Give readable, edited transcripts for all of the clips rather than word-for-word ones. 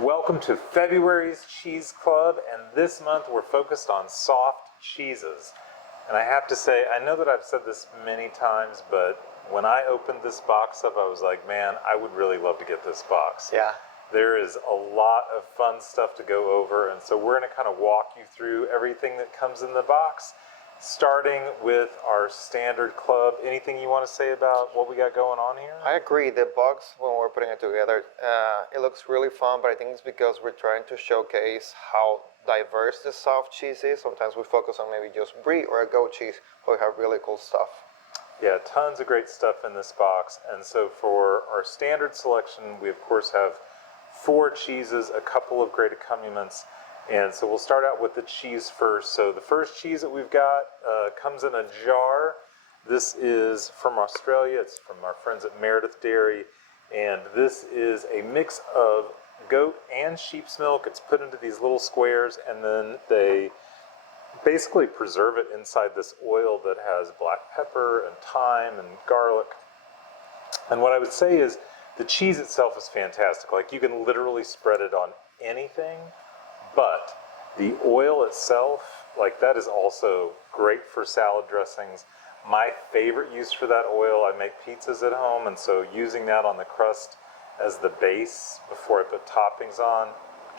Welcome to February's Cheese Club, and this month we're focused on soft cheeses. And I have to say, I know that I've said this many times, but when I opened this box up, I was like, man, I would really love to get this box. Yeah. There is a lot of fun stuff to go over, and so we're going to kind of walk you through everything that comes in the box, starting with our standard club. Anything you want to say about what we got going on here? I agree. The box, when we're putting it together, it looks really fun, but I think it's because we're trying to showcase how diverse the soft cheese is. Sometimes we focus on maybe just brie or a goat cheese, but we have really cool stuff. Yeah, tons of great stuff in this box. And so for our standard selection, we of course have 4 cheeses, a couple of great accompaniments. And so we'll start out with the cheese first. So the first cheese that we've got comes in a jar. This is from Australia. It's from our friends at Meredith Dairy. And this is a mix of goat and sheep's milk. It's put into these little squares, and then they basically preserve it inside this oil that has black pepper and thyme and garlic. And what I would say is the cheese itself is fantastic. Like, you can literally spread it on anything. But the oil itself, like, that is also great for salad dressings. My favorite use for that oil, I make pizzas at home, and so using that on the crust as the base before I put toppings on,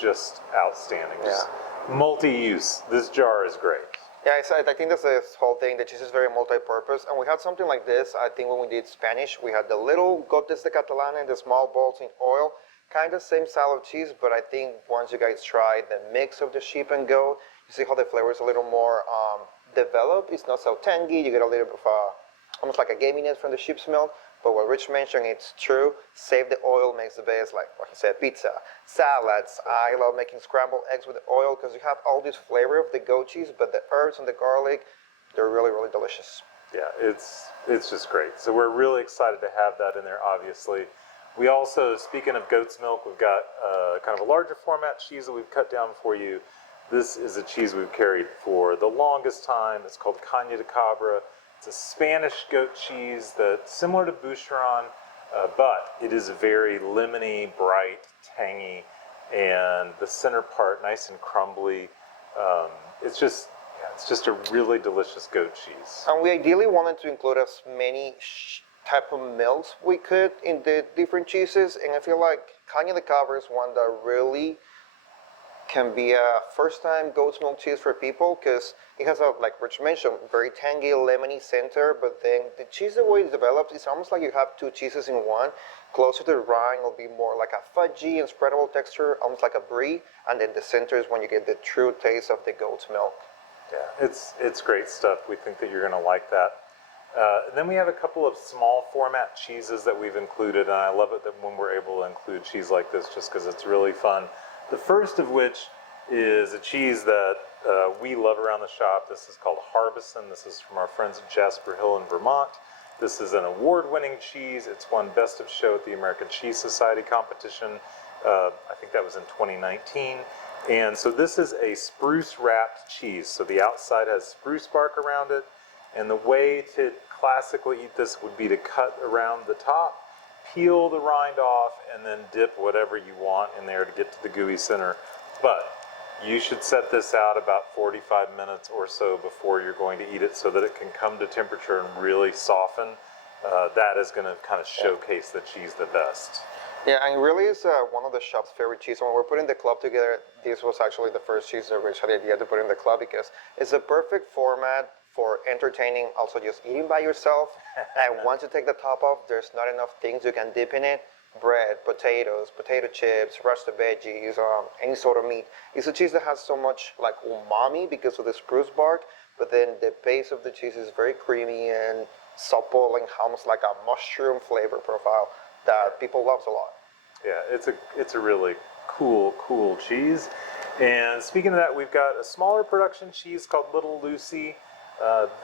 just outstanding. Just multi-use. This jar is great. Yeah, I think that's the whole thing. The cheese is very multi-purpose, and we had something like this. I think when we did Spanish, we had the little gotes de catalana and the small balls in oil. Kind of same style of cheese, but I think once you guys try the mix of the sheep and goat, you see how the flavor is a little more developed. It's not so tangy. You get a little bit of almost like a gaminess from the sheep's milk. But what Rich mentioned, it's true. Save the oil makes the best, like what he said, pizza, salads. I love making scrambled eggs with the oil because you have all this flavor of the goat cheese, but the herbs and the garlic, they're really, really delicious. Yeah, it's just great. So we're really excited to have that in there, obviously. We also, speaking of goat's milk, we've got kind of a larger format cheese that we've cut down for you. This is a cheese we've carried for the longest time. It's called Caña de Cabra. It's a Spanish goat cheese that's similar to Boucheron, but it is very lemony, bright, tangy, and the center part nice and crumbly. It's just a really delicious goat cheese. And we ideally wanted to include as many type of milks we could in the different cheeses, and I feel like Caña de Cabra is one that really can be a first-time goat's milk cheese for people because it has a, like Rich mentioned, very tangy, lemony center, but then the cheese, the way it's developed, it's almost like you have 2 cheeses in one. Closer to the rind will be more like a fudgy and spreadable texture, almost like a brie, and then the center is when you get the true taste of the goat's milk. Yeah, it's great stuff. We think that you're going to like that. Then we have a couple of small format cheeses that we've included, and I love it that when we're able to include cheese like this just because it's really fun. The first of which is a cheese that we love around the shop. This is called Harbison. This is from our friends at Jasper Hill in Vermont. This is an award-winning cheese. It's won Best of Show at the American Cheese Society competition. I think that was in 2019. And so this is a spruce wrapped cheese. So the outside has spruce bark around it. And the way to classically eat this would be to cut around the top, peel the rind off, and then dip whatever you want in there to get to the gooey center. But you should set this out about 45 minutes or so before you're going to eat it so that it can come to temperature and really soften. That is going to kind of showcase the cheese the best. Yeah, and really is one of the shop's favorite cheese. When we're putting the club together, this was actually the first cheese that Rich had the idea to put in the club because it's a perfect format for entertaining, also just eating by yourself. And once you take the top off, there's not enough things you can dip in it. Bread, potatoes, potato chips, roasted veggies, any sort of meat. It's a cheese that has so much like umami because of the spruce bark, but then the base of the cheese is very creamy and supple and almost like a mushroom flavor profile that people loves a lot. Yeah, it's a really cool cheese. And speaking of that, we've got a smaller production cheese called Little Lucy.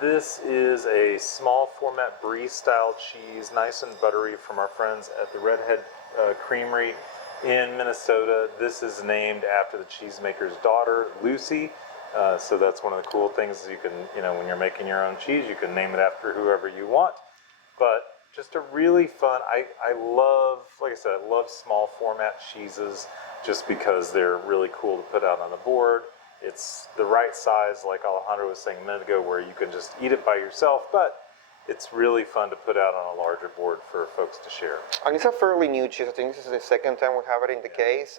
This is a small format brie style cheese, nice and buttery, from our friends at the Redhead Creamery in Minnesota. This is named after the cheesemaker's daughter, Lucy. So that's one of the cool things. You can, when you're making your own cheese, you can name it after whoever you want. But just a really fun, I love, like I said, I love small format cheeses. just because they're really cool to put out on the board. It's the right size, like Alejandro was saying a minute ago, where you can just eat it by yourself, but it's really fun to put out on a larger board for folks to share. And it's a fairly new cheese. I think this is the second time we have it in the case.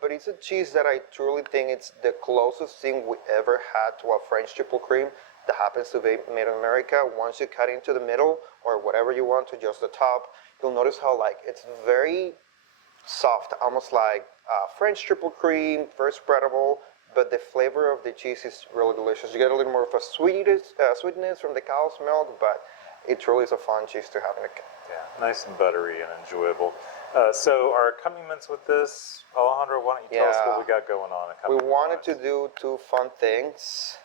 But it's a cheese that I truly think it's the closest thing we ever had to a French triple cream that happens to be made in America. Once you cut into the middle or whatever you want to just the top, you'll notice how like it's very soft, almost like French triple cream, very spreadable. But the flavor of the cheese is really delicious. You get a little more of a sweetness from the cow's milk, but it truly is a fun cheese to have in a cake. Yeah, nice and buttery and enjoyable. So our accompaniments with this, Alejandro, why don't you tell us what we got going on? We wanted to do two fun things.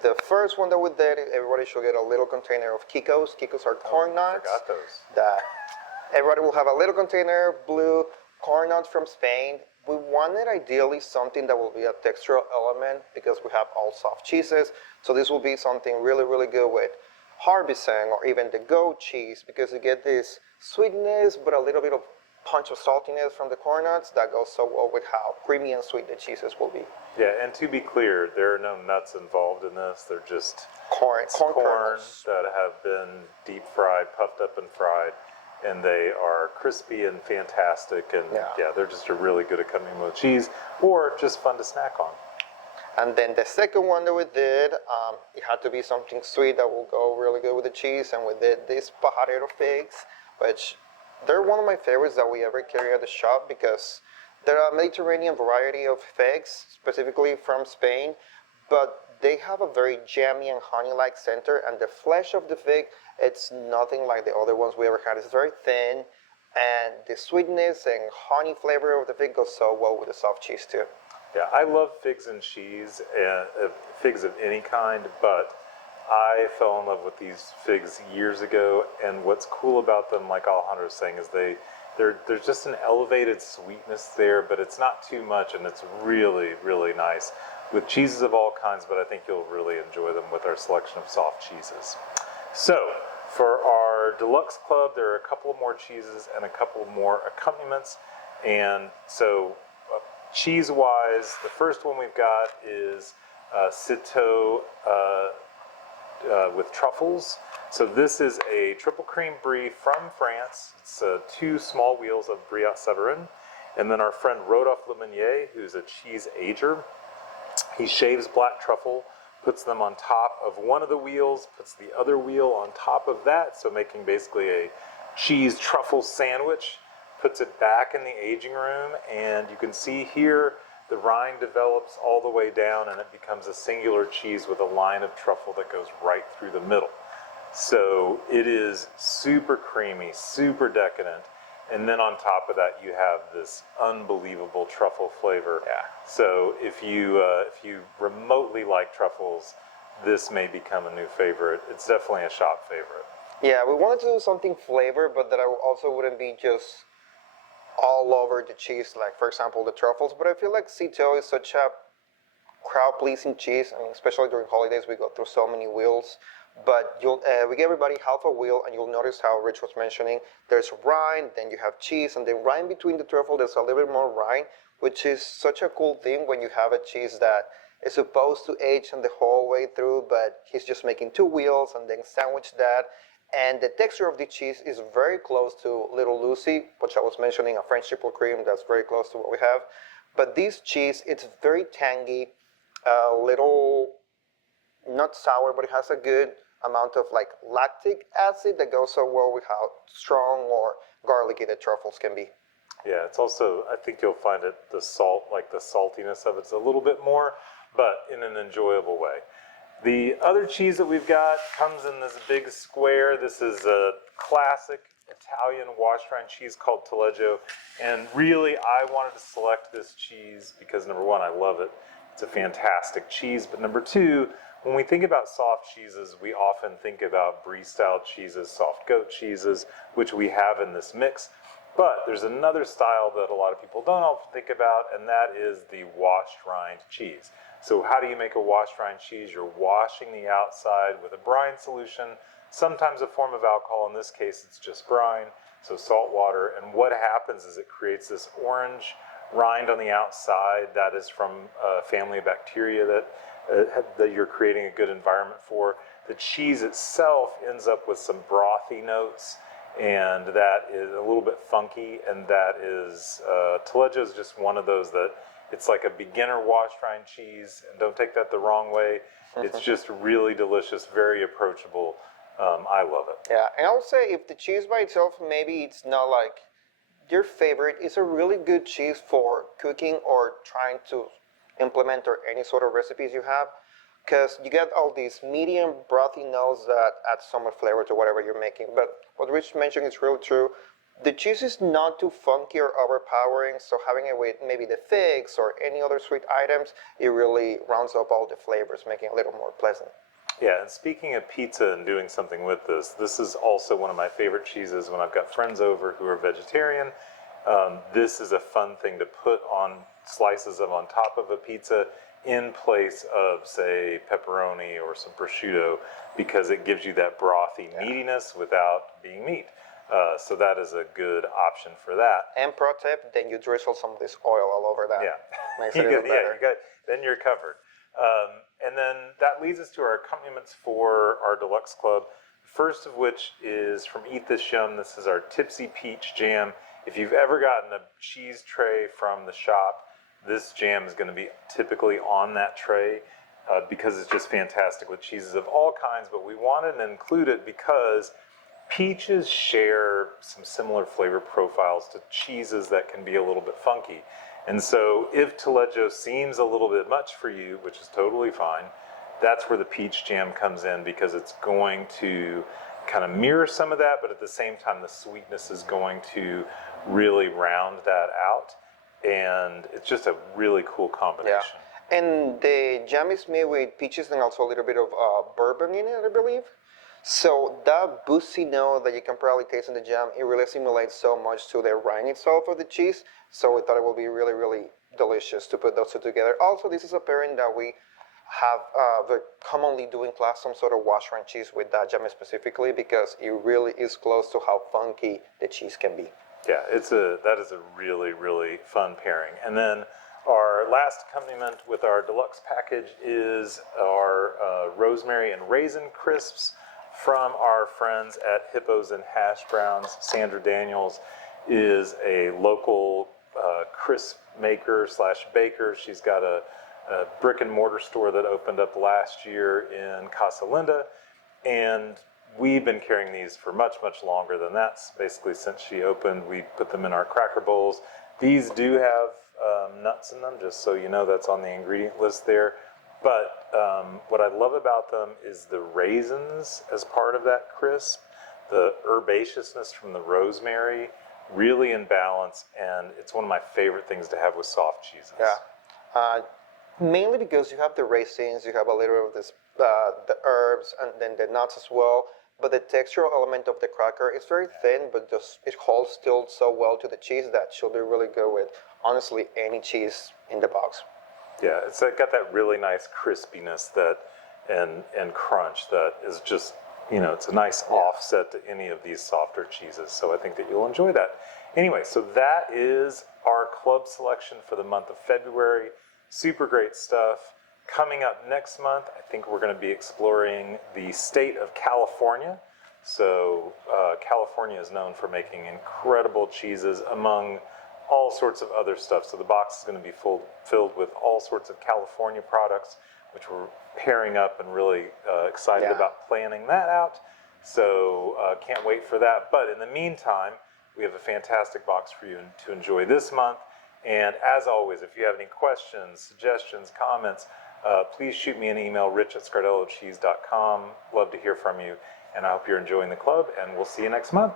The first one that we did, everybody should get a little container of Kikos. Kikos are corn nuts. Forgot those. That everybody will have a little container, blue corn nuts from Spain. We wanted ideally something that will be a textural element because we have all soft cheeses. So this will be something really, really good with Harbison or even the goat cheese because you get this sweetness but a little bit of punch of saltiness from the corn nuts that goes so well with how creamy and sweet the cheeses will be. Yeah, and to be clear, there are no nuts involved in this. They're just corn that have been deep fried, puffed up and fried, and they are crispy and fantastic. And yeah, they're just a really good accompaniment with cheese or just fun to snack on. And then the second one that we did, it had to be something sweet that will go really good with the cheese. And we did these pajarero figs, which they're one of my favorites that we ever carry at the shop because they're a Mediterranean variety of figs, specifically from Spain, but they have a very jammy and honey-like center, and the flesh of the fig, it's nothing like the other ones we ever had. It's very thin, and the sweetness and honey flavor of the fig goes so well with the soft cheese too. Yeah, I love figs and cheese, and figs of any kind, but I fell in love with these figs years ago, and what's cool about them, like Alejandro was saying, is there's just an elevated sweetness there, but it's not too much, and it's really, really nice with cheeses of all kinds, but I think you'll really enjoy them with our selection of soft cheeses. So, for our Deluxe Club, there are a couple more cheeses and a couple more accompaniments, and so cheese-wise, the first one we've got is Citeaux with truffles. So this is a triple cream brie from France. It's 2 small wheels of brie à Severin. And then our friend Rodolphe Lemonnier, who's a cheese ager, he shaves black truffle, puts them on top of one of the wheels, puts the other wheel on top of that, so making basically a cheese truffle sandwich, puts it back in the aging room, and you can see here the rind develops all the way down and it becomes a singular cheese with a line of truffle that goes right through the middle. So it is super creamy, super decadent, and then on top of that you have this unbelievable truffle flavor. Yeah. So if you remotely like truffles, this may become a new favorite. It's definitely a shop favorite. Yeah, we wanted to do something flavored, but that also wouldn't be just all over the cheese, like for example the truffles. But I feel like Citeaux is such a crowd-pleasing cheese. I mean, especially during holidays, we go through so many wheels. But we give everybody half a wheel, and you'll notice how Rich was mentioning there's rind, then you have cheese, and then right in between the truffle there's a little bit more rind, which is such a cool thing when you have a cheese that is supposed to age the whole way through, but he's just making 2 wheels and then sandwich that. And the texture of the cheese is very close to Little Lucy, which I was mentioning, a French triple cream that's very close to what we have. But this cheese, it's very tangy, a little not sour, but it has a good amount of like lactic acid that goes so well with how strong or garlicky the truffles can be. Yeah, it's also, I think you'll find it, the salt, like the saltiness of it's a little bit more, but in an enjoyable way. The other cheese that we've got comes in this big square. This is a classic Italian wash rind cheese called Taleggio. And really, I wanted to select this cheese because number one, I love it. It's a fantastic cheese. But number two, when we think about soft cheeses, we often think about brie-style cheeses, soft goat cheeses, which we have in this mix. But there's another style that a lot of people don't often think about, and that is the washed rind cheese. So how do you make a washed rind cheese? You're washing the outside with a brine solution, sometimes a form of alcohol. In this case, it's just brine, so salt water. And what happens is it creates this orange, rind on the outside, that is from a family of bacteria that you're creating a good environment for. The cheese itself ends up with some brothy notes, and that is a little bit funky, and that is, Taleggio is just one of those that it's like a beginner wash rind cheese, and don't take that the wrong way. It's just really delicious, very approachable. I love it. Yeah, and I'll say if the cheese by itself, maybe it's not like your favorite, it's a really good cheese for cooking or trying to implement or any sort of recipes you have, because you get all these medium brothy notes that add so much flavor to whatever you're making. But what Rich mentioned is really true. The cheese is not too funky or overpowering, so having it with maybe the figs or any other sweet items, it really rounds up all the flavors, making it a little more pleasant. Yeah, and speaking of pizza and doing something with this is also one of my favorite cheeses when I've got friends over who are vegetarian. This is a fun thing to put on slices of on top of a pizza in place of, say, pepperoni or some prosciutto, because it gives you that brothy meatiness without being meat. So that is a good option for that. And pro tip, then you drizzle some of this oil all over that. Yeah, Makes it even better. then you're covered. And then that leads us to our accompaniments for our deluxe club. First of which is from Eat This Yum. This is our Tipsy Peach Jam. If you've ever gotten a cheese tray from the shop, this jam is going to be typically on that tray because it's just fantastic with cheeses of all kinds. But we wanted to include it because peaches share some similar flavor profiles to cheeses that can be a little bit funky. And so if Taleggio seems a little bit much for you, which is totally fine, that's where the peach jam comes in, because it's going to kind of mirror some of that, but at the same time the sweetness is going to really round that out. And it's just a really cool combination. Yeah. And the jam is made with peaches and also a little bit of bourbon in it, I believe. So that boosty note that you can probably taste in the jam, it really simulates so much to the rind itself of the cheese. So we thought it would be really, really delicious to put those two together. Also, this is a pairing that we have very commonly do in class, some sort of wash rind cheese with that jam specifically, because it really is close to how funky the cheese can be. Yeah, that is a really, really fun pairing. And then our last accompaniment with our deluxe package is our rosemary and raisin crisps from our friends at Hippos and Hash Browns. Sandra Daniels is a local crisp maker / baker. She's got a brick and mortar store that opened up last year in Casa Linda, and we've been carrying these for much, much longer than that. Basically, since she opened, we put them in our cracker bowls. These do have nuts in them, just so you know, that's on the ingredient list there. But what I love about them is the raisins as part of that crisp, the herbaceousness from the rosemary, really in balance, and it's one of my favorite things to have with soft cheeses. Yeah, mainly because you have the raisins, you have a little of this, the herbs, and then the nuts as well. But the textural element of the cracker is very thin, but just it holds still so well to the cheese that she'll be really good with, honestly, any cheese in the box. Yeah, it's got that really nice crispiness and crunch that is just, it's a nice offset to any of these softer cheeses. So I think that you'll enjoy that. Anyway, so that is our club selection for the month of February. Super great stuff. Coming up next month, I think we're going to be exploring the state of California. So California is known for making incredible cheeses, among all sorts of other stuff. So the box is going to be filled with all sorts of California products, which we're pairing up and really excited about planning that out. So can't wait for that. But in the meantime, we have a fantastic box for you to enjoy this month. And as always, if you have any questions, suggestions, comments, please shoot me an email, rich@scardellocheese.com. Love to hear from you. And I hope you're enjoying the club, and we'll see you next month.